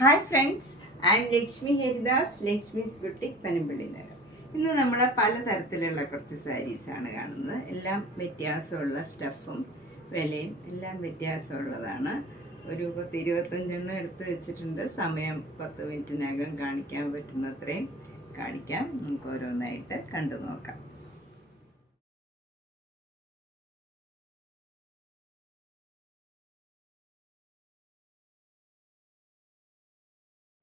Hi friends, I M Lakshmi Haridas, Lakshmi's boutique Panampilly Nagar. ഇന്ന് നമ്മൾ പലതരത്തിലുള്ള കുറച്ച് സാരീസാണ് കാണുന്നത്. എല്ലാം വ്യത്യാസമുള്ള സ്റ്റഫും വിലയും എല്ലാം വ്യത്യാസമുള്ളതാണ്. ഒരു 10-25 എടുത്ത് വെച്ചിട്ടുണ്ട്. സമയം 10 മിനിറ്റിനകം കാണിക്കാൻ പറ്റുന്നത്രയും കാണിക്കാം. നമുക്ക് ഓരോന്നായിട്ട് കണ്ടു നോക്കാം.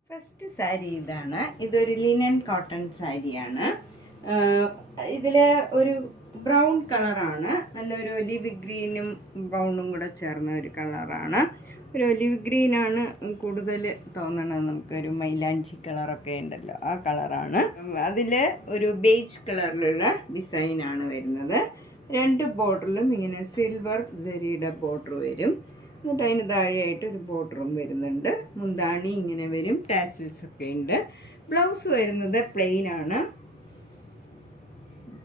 ഫസ്റ്റ് സാരി ഇതാണ്. ഇതൊരു ലിനൻ കോട്ടൺ സാരിയാണ്. ഇതിൽ ഒരു ബ്രൗൺ കളറാണ്. നല്ലൊരു ഒലിവ് ഗ്രീനും ബ്രൗണും കൂടെ ചേർന്ന ഒരു കളറാണ്. ഒരു ഒലിവ് ഗ്രീനാണ് കൂടുതൽ തോന്നണത്. നമുക്കൊരു മൈലാഞ്ചി കളറൊക്കെ ഉണ്ടല്ലോ, ആ കളറാണ്. അതിൽ ഒരു ബേജ് കളറിലുള്ള ഡിസൈനാണ് വരുന്നത്. 2 ബോർഡറിലും ഇങ്ങനെ സിൽവർ ജെറിയുടെ ബോർഡർ വരും. എന്നിട്ട് അതിന് താഴെയായിട്ട് ഒരു ബോർഡറും വരുന്നുണ്ട്. മുന്താണി ഇങ്ങനെ വരും. ടാസിൽസ് ഒക്കെ ഉണ്ട്. ബ്ലൗസ് വരുന്നത് പ്ലെയിൻ ആണ്.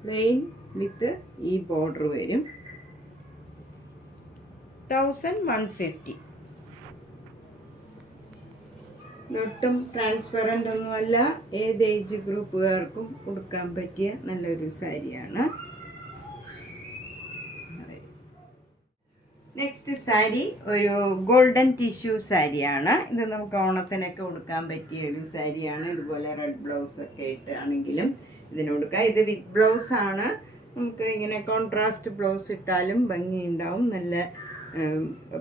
പ്ലെയിൻ വിത്ത് ഈ ബോർഡർ വരും. 1150. ഇതൊട്ടും ട്രാൻസ്പെറൻ്റ് ഒന്നുമല്ല. ഏത് ഏജ് ഗ്രൂപ്പുകാർക്കും കൊടുക്കാൻ പറ്റിയ നല്ലൊരു സാരിയാണ്. നെക്സ്റ്റ് സാരി ഒരു ഗോൾഡൻ ടിഷ്യൂ സാരിയാണ്. ഇത് നമുക്ക് ഓണത്തിനൊക്കെ കൊടുക്കാൻ പറ്റിയ ഒരു സാരിയാണ്. ഇതുപോലെ റെഡ് ബ്ലൗസ് ഒക്കെ ഇട്ടാണെങ്കിലും ഇതിന് കൊടുക്കാം. ഇത് വിത്ത് ബ്ലൗസ് ആണ്. നമുക്ക് ഇങ്ങനെ കോൺട്രാസ്റ്റ് ബ്ലൗസ് ഇട്ടാലും ഭംഗിയുണ്ടാവും. നല്ല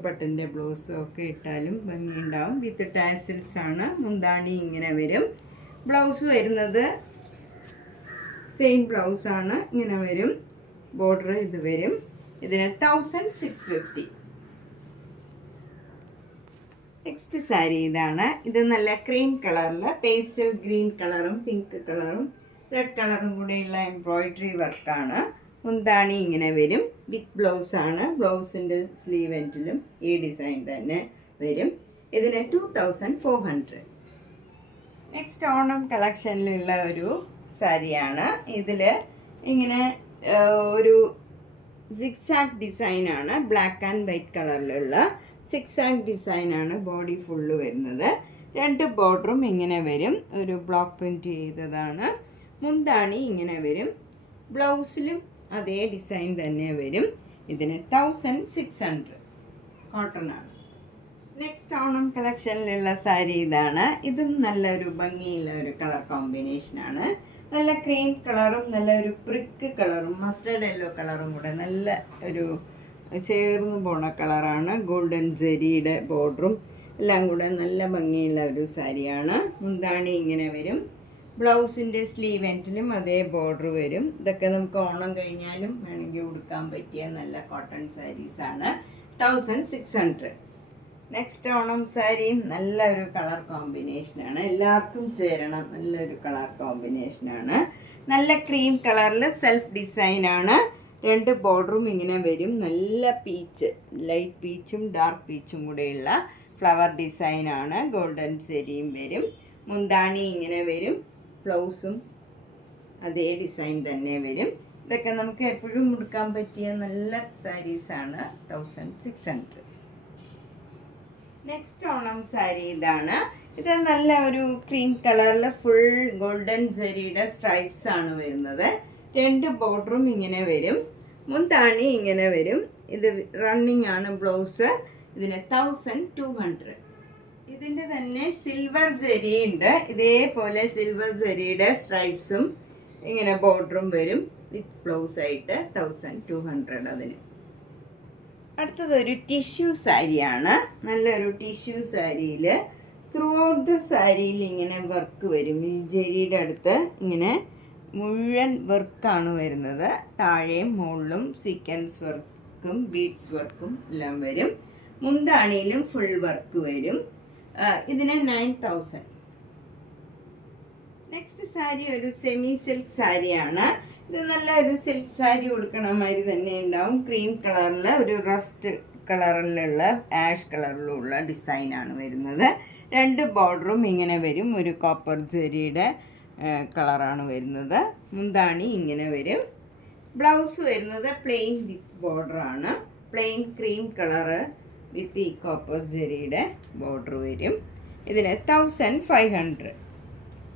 പട്ടിൻ്റെ ബ്ലൗസ് ഒക്കെ ഇട്ടാലും ഭംഗിയുണ്ടാവും. വിത്ത് ടാസിൽസ് ആണ്. മുന്താണി ഇങ്ങനെ വരും. ബ്ലൗസ് വരുന്നത് സെയിം ബ്ലൗസാണ്. ഇങ്ങനെ വരും. ബോർഡർ ഇത് വരും. ഇതിന് 1650. നെക്സ്റ്റ് സാരി ഇതാണ്. ഇത് നല്ല ക്രീം കളറിൽ പേസ്റ്റൽ ഗ്രീൻ കളറും പിങ്ക് കളറും റെഡ് കളറും കൂടെയുള്ള എംബ്രോയിഡറി വർക്കാണ്. മുന്താണി ഇങ്ങനെ വരും. വിത്ത് ബ്ലൗസാണ്. ബ്ലൗസിൻ്റെ സ്ലീവ് എൻഡിലും ഈ ഡിസൈൻ തന്നെ വരും. ഇതിന് 2400. നെക്സ്റ്റ് ഓണം കളക്ഷനിലുള്ള ഒരു സാരിയാണ്. ഇതിൽ ഇങ്ങനെ ഒരു സിക്സാക് ഡിസൈനാണ്. ബ്ലാക്ക് ആൻഡ് വൈറ്റ് കളറിലുള്ള സിക്സാക് ഡിസൈനാണ്. ബോഡി ഫുള്ള് വരുന്നത്. 2 ബോർഡറും ഇങ്ങനെ വരും. ഒരു ബ്ലോക്ക് പ്രിൻറ്റ് ചെയ്തതാണ്. മുന്താണി ഇങ്ങനെ വരും. ബ്ലൗസിലും അതേ ഡിസൈൻ തന്നെ വരും. ഇതിന് 1600. കോട്ടൺ ആണ്. നെക്സ്റ്റ് ഓണം കളക്ഷനിലുള്ള സാരി ഇതാണ്. ഇതും നല്ലൊരു ഭംഗിയുള്ള ഒരു കളർ കോമ്പിനേഷനാണ്. നല്ല ക്രീം കളറും നല്ല ഒരു ബ്രിക്ക് കളറും മസ്റ്റേർഡ് യെല്ലോ കളറും കൂടെ നല്ല ഒരു ചേർന്ന് പോണ കളറാണ്. ഗോൾഡൻ ജെറിയുടെ ബോർഡറും എല്ലാം കൂടെ നല്ല ഭംഗിയുള്ള ഒരു സാരിയാണ്. മുന്താണി ഇങ്ങനെ വരും. ബ്ലൗസിൻ്റെ സ്ലീവ് എൻഡിലും അതേ ബോർഡർ വരും. ഇതൊക്കെ നമുക്ക് ഓണം കഴിഞ്ഞാലും വേണമെങ്കിൽ ഉടുക്കാൻ പറ്റിയ നല്ല കോട്ടൺ സാരീസാണ്. 1600. നെക്സ്റ്റ് ഓണം സാരിയും നല്ലൊരു കളർ കോമ്പിനേഷനാണ്. എല്ലാവർക്കും ചേരണം. നല്ലൊരു കളർ കോമ്പിനേഷനാണ്. നല്ല ക്രീം കളറിൽ സെൽഫ് ഡിസൈനാണ്. 2 ബോർഡറും ഇങ്ങനെ വരും. നല്ല പീച്ച്, ലൈറ്റ് പീച്ചും ഡാർക്ക് പീച്ചും കൂടെയുള്ള ഫ്ലവർ ഡിസൈനാണ്. ഗോൾഡൻ സെരിയും വരും. മുന്താണി ഇങ്ങനെ വരും. ബ്ലൗസും അതേ ഡിസൈൻ തന്നെ വരും. ഇതൊക്കെ നമുക്ക് എപ്പോഴും ഉടുക്കാൻ പറ്റിയ നല്ല സാരീസാണ്. 1600. നെക്സ്റ്റ് ഓണം സാരി ഇതാണ്. ഇത് നല്ല ഒരു ക്രീം കളറിൽ ഫുൾ ഗോൾഡൻ ജെറിയുടെ സ്ട്രൈപ്സ് ആണ് വരുന്നത്. 2 ബോർഡറും ഇങ്ങനെ വരും. മുന്താണി ഇങ്ങനെ വരും. ഇത് റണ്ണിങ് ആണ് ബ്ലൗസ്. ഇതിന് 1200. ഇതിൻ്റെ തന്നെ സിൽവർ ജെറി ഉണ്ട്. ഇതേപോലെ സിൽവർ ജെറിയുടെ സ്ട്രൈപ്സും ഇങ്ങനെ ബോർഡറും വരും. വിത്ത് ബ്ലൗസ് ആയിട്ട് 1200 അതിന്. അടുത്തത് ഒരു ടിഷ്യൂ സാരിയാണ്. നല്ലൊരു ടിഷ്യൂ സാരിയിൽ ത്രൂ ഔട്ട് ദ സാരിയിൽ ഇങ്ങനെ വർക്ക് വരും. ഈ ജെറിയുടെ അടുത്ത് ഇങ്ങനെ മുഴുവൻ വർക്കാണ് വരുന്നത്. താഴെയും മുകളിലും സീക്വൻസ് വർക്കും ബീഡ്സ് വർക്കും എല്ലാം വരും. മുന്താണിയിലും ഫുൾ വർക്ക് വരും. ഇതിന് 9000. നെക്സ്റ്റ് സാരി ഒരു സെമി സിൽക്ക് സാരിയാണ്. ഇത് നല്ല ഒരു സിൽക്ക് സാരി ഉടുക്കണ മാതിരി തന്നെ ഉണ്ടാവും. ക്രീം കളറിൽ ഒരു റസ്റ്റ് കളറിലുള്ള ആഷ് കളറിലുള്ള ഡിസൈനാണ് വരുന്നത്. 2 ബോർഡറും ഇങ്ങനെ വരും. ഒരു കോപ്പർ ജെറിയുടെ കളറാണ് വരുന്നത്. മുന്താണി ഇങ്ങനെ വരും. ബ്ലൗസ് വരുന്നത് plane with ബോർഡറാണ്. Plain cream colour വിത്ത് ഈ കോപ്പർ ജെറിയുടെ ബോർഡർ വരും. ഇതിന് 1500.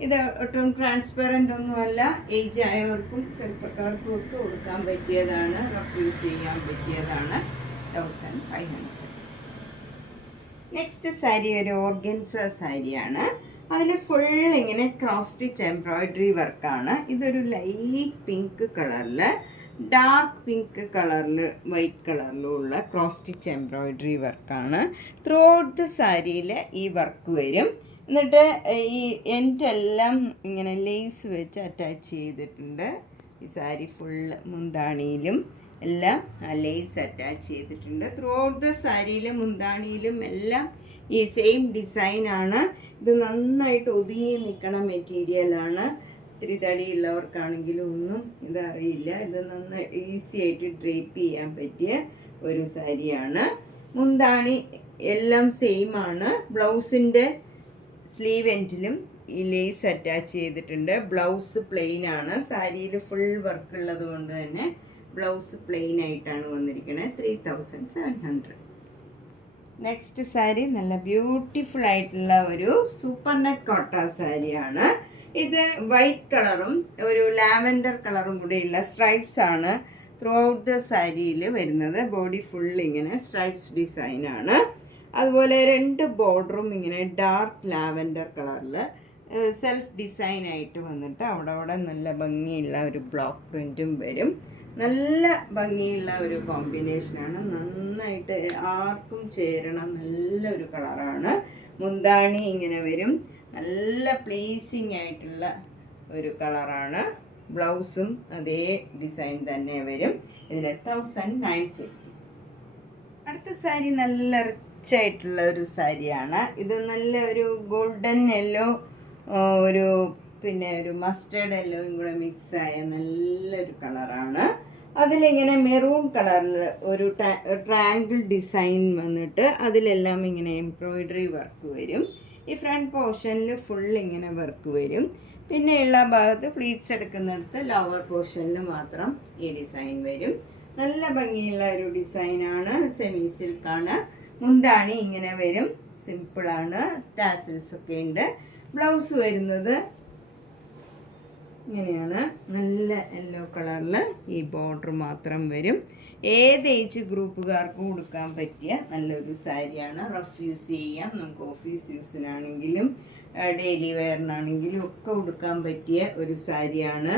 ഇത് ഒട്ടും ട്രാൻസ്പെറൻ്റ് ഒന്നുമല്ല. ഏജ് ആയവർക്കും ചെറുപ്പക്കാർക്കും ഒക്കെ കൊടുക്കാൻ പറ്റിയതാണ്, റഫ്യൂസ് ചെയ്യാൻ പറ്റിയതാണ്. 1500. നെക്സ്റ്റ് സാരി ഒരു ഓർഗൻസ സാരിയാണ്. അതിൽ ഫുൾ ഇങ്ങനെ ക്രോസ് സ്റ്റിച്ച് എംബ്രോയ്ഡറി വർക്കാണ്. ഇതൊരു ലൈറ്റ് പിങ്ക് കളറിൽ, ഡാർക്ക് പിങ്ക് കളറിൽ, വൈറ്റ് കളറിലുള്ള ക്രോസ് സ്റ്റിച്ച് എംബ്രോയ്ഡറി വർക്കാണ്. ത്രൂ ഔട്ട് ദ സാരിയിൽ ഈ വർക്ക് വരും. എന്നിട്ട് ഈ എൻഡെല്ലാം ഇങ്ങനെ ലേസ് വെച്ച് അറ്റാച്ച് ചെയ്തിട്ടുണ്ട്. ഈ സാരി ഫുള്ള് മുന്താണിയിലും എല്ലാം ലേസ് അറ്റാച്ച് ചെയ്തിട്ടുണ്ട്. ത്രൂ ഔട്ട് ദ സാരിയിലും മുന്താണിയിലും എല്ലാം ഈ സെയിം ഡിസൈനാണ്. ഇത് നന്നായിട്ട് ഒതുങ്ങി നിൽക്കണ മെറ്റീരിയലാണ്. ഇത്തിരി തടിയുള്ളവർക്കാണെങ്കിലും ഒന്നും ഇതറിയില്ല. ഇത് നന്നായി ഈസി ആയിട്ട് ഡ്രേപ്പ് ചെയ്യാൻ പറ്റിയ ഒരു സാരിയാണ്. മുന്താണി എല്ലാം സെയിം ആണ്. ബ്ലൗസിൻ്റെ സ്ലീവ് എൻഡിലും ഈ ലേസ് അറ്റാച്ച് ചെയ്തിട്ടുണ്ട്. ബ്ലൗസ് പ്ലെയിൻ ആണ്. സാരിയിൽ ഫുൾ വർക്ക് ഉള്ളത് കൊണ്ട് തന്നെ ബ്ലൗസ് പ്ലെയിൻ ആയിട്ടാണ് വന്നിരിക്കുന്നത്. 3700. നെക്സ്റ്റ് സാരി നല്ല ബ്യൂട്ടിഫുൾ ആയിട്ടുള്ള ഒരു സൂപ്പർ നെറ്റ് കോട്ട സാരിയാണ്. ഇത് വൈറ്റ് കളറും ഒരു ലാവൻഡർ കളറും കൂടെയുള്ള സ്ട്രൈപ്സ് ആണ് ത്രൂ ഔട്ട് ദ സാരിയിൽ വരുന്നത്. ബോഡി ഫുൾ ഇങ്ങനെ സ്ട്രൈപ്സ് ഡിസൈനാണ്. അതുപോലെ 2 ബോർഡറും ഇങ്ങനെ ഡാർക്ക് ലാവൻഡർ കളറിൽ സെൽഫ് ഡിസൈനായിട്ട് വന്നിട്ട് അവിടെ നല്ല ഭംഗിയുള്ള ഒരു ബ്ലോക്ക് പ്രിൻറ്റും വരും. നല്ല ഭംഗിയുള്ള ഒരു കോമ്പിനേഷനാണ്. നന്നായിട്ട് ആർക്കും ചേരണ നല്ലൊരു കളറാണ്. മുന്താണി ഇങ്ങനെ വരും. നല്ല പ്ലീസിങ് ആയിട്ടുള്ള ഒരു കളറാണ്. ബ്ലൗസും അതേ ഡിസൈൻ തന്നെ വരും. ഇതിന് 1950. അടുത്ത സാരി നല്ല റിച്ച് ആയിട്ടുള്ള ഒരു സാരിയാണ്. ഇത് നല്ല ഒരു ഗോൾഡൻ യെല്ലോ, ഒരു പിന്നെ ഒരു മസ്റ്റേർഡ് യെല്ലോയും കൂടെ മിക്സായ നല്ലൊരു കളറാണ്. അതിലിങ്ങനെ മെറൂൺ കളറിൽ ഒരു ട്രയാങ്കിൾ ഡിസൈൻ വന്നിട്ട് അതിലെല്ലാം ഇങ്ങനെ എംബ്രോയ്ഡറി വർക്ക് വരും. ഈ ഫ്രണ്ട് പോർഷനിൽ ഫുൾ ഇങ്ങനെ വർക്ക് വരും. പിന്നെയുള്ള ഭാഗത്ത് പ്ലീറ്റ്സ് എടുക്കുന്നിടത്ത് ലോവർ പോർഷനിൽ മാത്രം ഈ ഡിസൈൻ വരും. നല്ല ഭംഗിയുള്ള ഒരു ഡിസൈനാണ്. സെമി സിൽക്കാണ്. മുന്താണി ഇങ്ങനെ വരും. സിമ്പിളാണ്. ടാസിൽസ് ഒക്കെ ഉണ്ട്. ബ്ലൗസ് വരുന്നത് ഇങ്ങനെയാണ്. നല്ല യെല്ലോ കളറിൽ ഈ ബോർഡർ മാത്രം വരും. ഏത് ഏജ് ഗ്രൂപ്പുകാർക്കും കൊടുക്കാൻ പറ്റിയ നല്ലൊരു സാരിയാണ്. റഫ് യൂസ് ചെയ്യാം. നമുക്ക് ഓഫീസ് യൂസിനാണെങ്കിലും ഡെയിലി വെയറിനാണെങ്കിലും ഒക്കെ കൊടുക്കാൻ പറ്റിയ ഒരു സാരിയാണ്.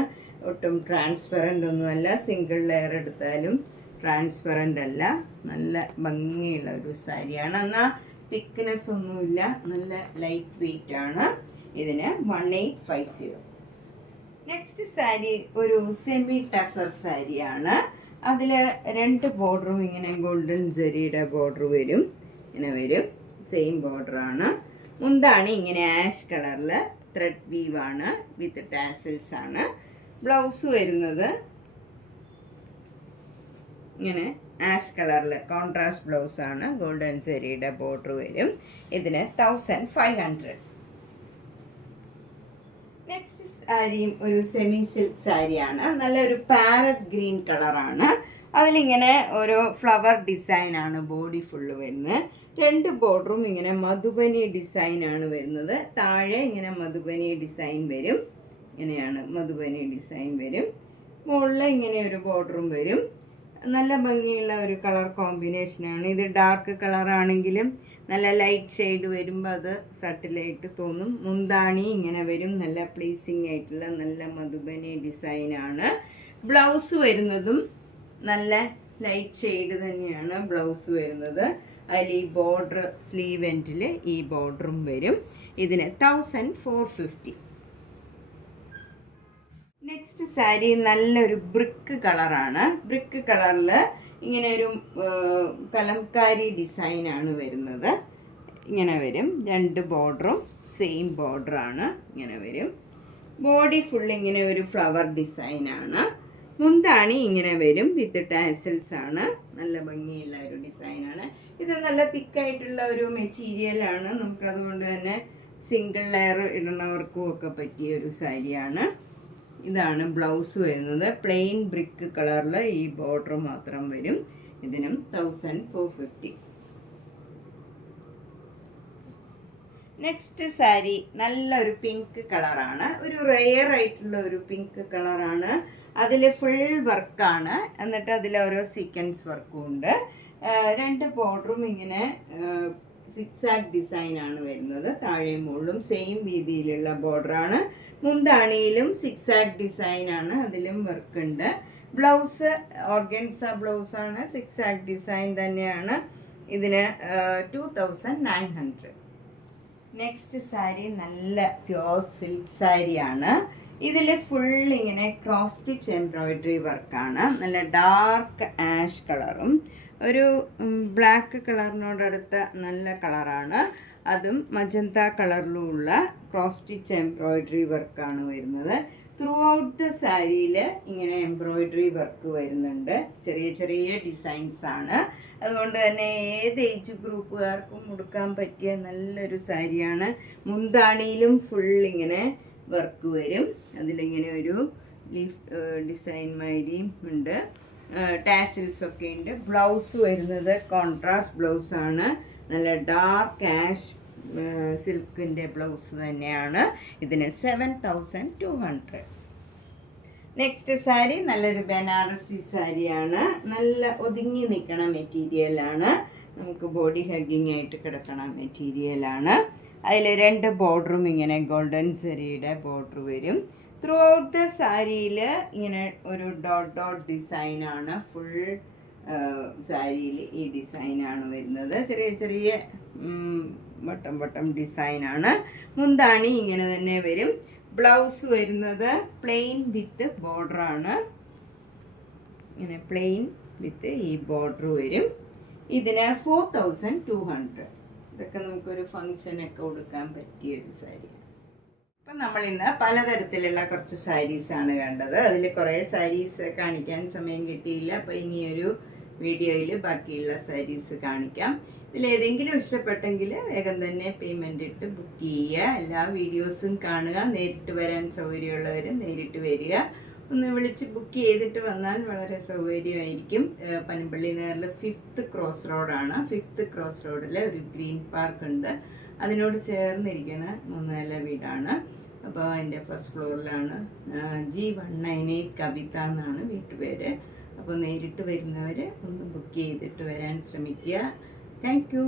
ഒട്ടും ട്രാൻസ്പെറൻ്റ് ഒന്നുമല്ല. സിംഗിൾ ലെയർ എടുത്താലും ട്രാൻസ്പെറൻ്റ് അല്ല. നല്ല ഭംഗിയുള്ള ഒരു സാരിയാണ്. എന്നാൽ തിക്നെസ് ഒന്നുമില്ല. നല്ല ലൈറ്റ് വെയ്റ്റ് ആണ്. ഇതിന് 1850. നെക്സ്റ്റ് സാരി ഒരു സെമി ടസർ സാരിയാണ്. അതിൽ 2 ബോർഡറും ഇങ്ങനെ ഗോൾഡൻ ജെറിയുടെ ബോർഡർ വരും. ഇങ്ങനെ വരും. സെയിം ബോർഡറാണ്. മുന്താണി ഇങ്ങനെ ആഷ് കളറിൽ ത്രെഡ് വീവാണ്. വിത്ത് ടാസിൽസ് ആണ്. ബ്ലൗസ് വരുന്നത് ഇങ്ങനെ ആഷ് കളറിൽ കോൺട്രാസ്റ്റ് ബ്ലൗസാണ്. ഗോൾഡൻ ജെറിയുടെ ബോർഡർ വരും. ഇതിന് 1500. നെക്സ്റ്റ് സാരിയും ഒരു സെമി സിൽക്ക് സാരിയാണ്. നല്ലൊരു പാരറ്റ് ഗ്രീൻ കളറാണ്. അതിലിങ്ങനെ ഓരോ ഫ്ലവർ ഡിസൈനാണ് ബോഡി ഫുള്ള് വരുന്നത്. 2 ബോർഡറും ഇങ്ങനെ മധുബനി ഡിസൈനാണ് വരുന്നത്. താഴെ ഇങ്ങനെ മധുബനി ഡിസൈൻ വരും. ഇങ്ങനെയാണ് മധുബനി ഡിസൈൻ വരും. മുകളിൽ ഇങ്ങനെ ഒരു ബോർഡറും വരും. നല്ല ഭംഗിയുള്ള ഒരു കളർ കോമ്പിനേഷനാണ്. ഇത് ഡാർക്ക് കളറാണെങ്കിലും നല്ല ലൈറ്റ് ഷെയ്ഡ് വരുമ്പോൾ അത് സട്ടിലായിട്ട് തോന്നും. മുന്താണി ഇങ്ങനെ വരും. നല്ല പ്ലീസിങ് ആയിട്ടുള്ള നല്ല മധുബനി ഡിസൈനാണ്. ബ്ലൗസ് വരുന്നതും നല്ല ലൈറ്റ് ഷെയ്ഡ് തന്നെയാണ് ബ്ലൗസ് വരുന്നത്. അതിൽ ഈ ബോർഡർ സ്ലീവ് എൻഡിൽ ഈ ബോർഡറും വരും. ഇതിന് 1450. നെക്സ്റ്റ് സാരി നല്ലൊരു ബ്രിക്ക് കളറാണ്. ബ്രിക്ക് കളറിൽ ഇങ്ങനെ ഒരു കലംകാരി ഡിസൈനാണ് വരുന്നത്. ഇങ്ങനെ വരും. 2 ബോർഡറും സെയിം ബോർഡറാണ്. ഇങ്ങനെ വരും. ബോഡി ഫുൾ ഇങ്ങനെ ഒരു ഫ്ലവർ ഡിസൈനാണ്. മുന്താണി ഇങ്ങനെ വരും. വിത്ത് ടാസൽസ് ആണ്. നല്ല ഭംഗിയുള്ള ഒരു ഡിസൈനാണ്. ഇത് നല്ല തിക്കായിട്ടുള്ള ഒരു മെറ്റീരിയലാണ്. നമുക്കതുകൊണ്ട് തന്നെ സിംഗിൾ ലെയർ ഇടുന്നവർക്കും ഒക്കെ പറ്റിയ ഒരു സാരിയാണ്. ഇതാണ് ബ്ലൗസ് വരുന്നത്. പ്ലെയിൻ ബ്രിക്ക് കളറിൽ ഈ ബോർഡർ മാത്രം വരും. ഇതിനും 1450. നെക്സ്റ്റ് സാരി നല്ലൊരു പിങ്ക് കളറാണ്, ഒരു റെയർ ആയിട്ടുള്ള ഒരു പിങ്ക് കളറാണ്. അതിൽ ഫുൾ വർക്കാണ്, എന്നിട്ട് അതിൽ ഓരോ സീക്വൻസ് വർക്കും ഉണ്ട്. രണ്ട് ബോർഡറും ഇങ്ങനെ സിക്സാക് ഡിസൈനാണ് വരുന്നത്. താഴെ മുകളിലും സെയിം രീതിയിലുള്ള ബോർഡറാണ്. മുന്താണിയിലും സിക്സാക് ഡിസൈനാണ്, അതിലും വർക്ക് ഉണ്ട്. ബ്ലൗസ് ഓർഗൻസ ബ്ലൗസാണ്, സിക്സാക് ഡിസൈൻ തന്നെയാണ്. ഇതിന് 2900. നെക്സ്റ്റ് സാരി നല്ല പ്യോർ സിൽക്ക് സാരിയാണ്. ഇതിൽ ഫുൾ ഇങ്ങനെ ക്രോസ് സ്റ്റിച്ച് എംബ്രോയിഡറി വർക്കാണ്. നല്ല ഡാർക്ക് ആഷ് കളറും ഒരു ബ്ലാക്ക് കളറിനോടടുത്ത നല്ല കളറാണ്. അതും മജന്ത കളറിലുമുള്ള ക്രോസ് സ്റ്റിച്ച് എംബ്രോയിഡറി വർക്കാണ് വരുന്നത്. ത്രൂ ഔട്ട് ദ സാരിയിൽ ഇങ്ങനെ എംബ്രോയിഡറി വർക്ക് വരുന്നുണ്ട്. ചെറിയ ചെറിയ ഡിസൈൻസ് ആണ്. അതുകൊണ്ട് തന്നെ ഏത് ഏജ് ഗ്രൂപ്പുകാർക്കും ഉടുക്കാൻ പറ്റിയ നല്ലൊരു സാരിയാണ്. മുന്താണിയിലും ഫുൾ ഇങ്ങനെ വർക്ക് വരും. അതിലിങ്ങനെ ഒരു ലീഫ് ഡിസൈൻ മാതിരിയും ഉണ്ട്. ടാസിൽസ് ഒക്കെ ഉണ്ട്. ബ്ലൗസ് വരുന്നത് കോൺട്രാസ്റ്റ് ബ്ലൗസാണ്. നല്ല ഡാർക്ക് ആഷ് സിൽക്കിൻ്റെ ബ്ലൗസ് തന്നെയാണ്. ഇതിന് 7200. നെക്സ്റ്റ് സാരി നല്ലൊരു ബനാറസി സാരിയാണ്. നല്ല ഒതുങ്ങി നിൽക്കണ മെറ്റീരിയലാണ്. നമുക്ക് ബോഡി ഹഗ്ഗിങ് ആയിട്ട് കിടക്കണ മെറ്റീരിയലാണ്. അതിൽ രണ്ട് ബോർഡറും ഇങ്ങനെ ഗോൾഡൻ സെറിയുടെ ബോർഡർ വരും. ത്രൂ ഔട്ട് ദ സാരിയിൽ ഇങ്ങനെ ഒരു ഡോട്ട് ഡോട്ട് ഡിസൈനാണ്. ഫുൾ സാരിയിൽ ഈ ഡിസൈനാണ് വരുന്നത്. ചെറിയ ചെറിയ വട്ടം വട്ടം ഡിസൈനാണ്. മുന്താണി ഇങ്ങനെ തന്നെ വരും. ബ്ലൗസ് വരുന്നത് പ്ലെയിൻ വിത്ത് ബോർഡറാണ്. ഇങ്ങനെ പ്ലെയിൻ വിത്ത് ഈ ബോർഡർ വരും. ഇതിന് 4200. ഇതൊക്കെ നമുക്കൊരു ഫങ്ഷനൊക്കെ കൊടുക്കാൻ പറ്റിയൊരു സാരി. അപ്പം നമ്മളിന്ന് പലതരത്തിലുള്ള കുറച്ച് സാരീസാണ് കണ്ടത്. അതിൽ കുറേ സാരീസ് കാണിക്കാൻ സമയം കിട്ടിയില്ല. അപ്പോൾ ഇനിയൊരു വീഡിയോയിൽ ബാക്കിയുള്ള സാരീസ് കാണിക്കാം. ഇതിലേതെങ്കിലും ഇഷ്ടപ്പെട്ടെങ്കിൽ വേഗം തന്നെ പേയ്മെൻ്റ് ഇട്ട് ബുക്ക് ചെയ്യുക. എല്ലാ വീഡിയോസും കാണുക. നേരിട്ട് വരാൻ സൗകര്യമുള്ളവർ നേരിട്ട് വരിക. ഒന്ന് വിളിച്ച് ബുക്ക് ചെയ്തിട്ട് വന്നാൽ വളരെ സൗകര്യമായിരിക്കും. പനമ്പള്ളി നേരിൽ 5th ക്രോസ് റോഡാണ്. 5th ക്രോസ് റോഡിൽ ഒരു ഗ്രീൻ പാർക്ക് ഉണ്ട്. അതിനോട് ചേർന്നിരിക്കുന്ന 3 നില വീടാണ്. അപ്പോൾ അതിൻ്റെ ഫസ്റ്റ് ഫ്ലോറിലാണ്. G198 കവിത എന്നാണ് വീട്ടുപേര്. അപ്പോൾ നേരിട്ട് വരുന്നവർ ഒന്ന് ബുക്ക് ചെയ്തിട്ട് വരാൻ ശ്രമിക്കുക. Thank you.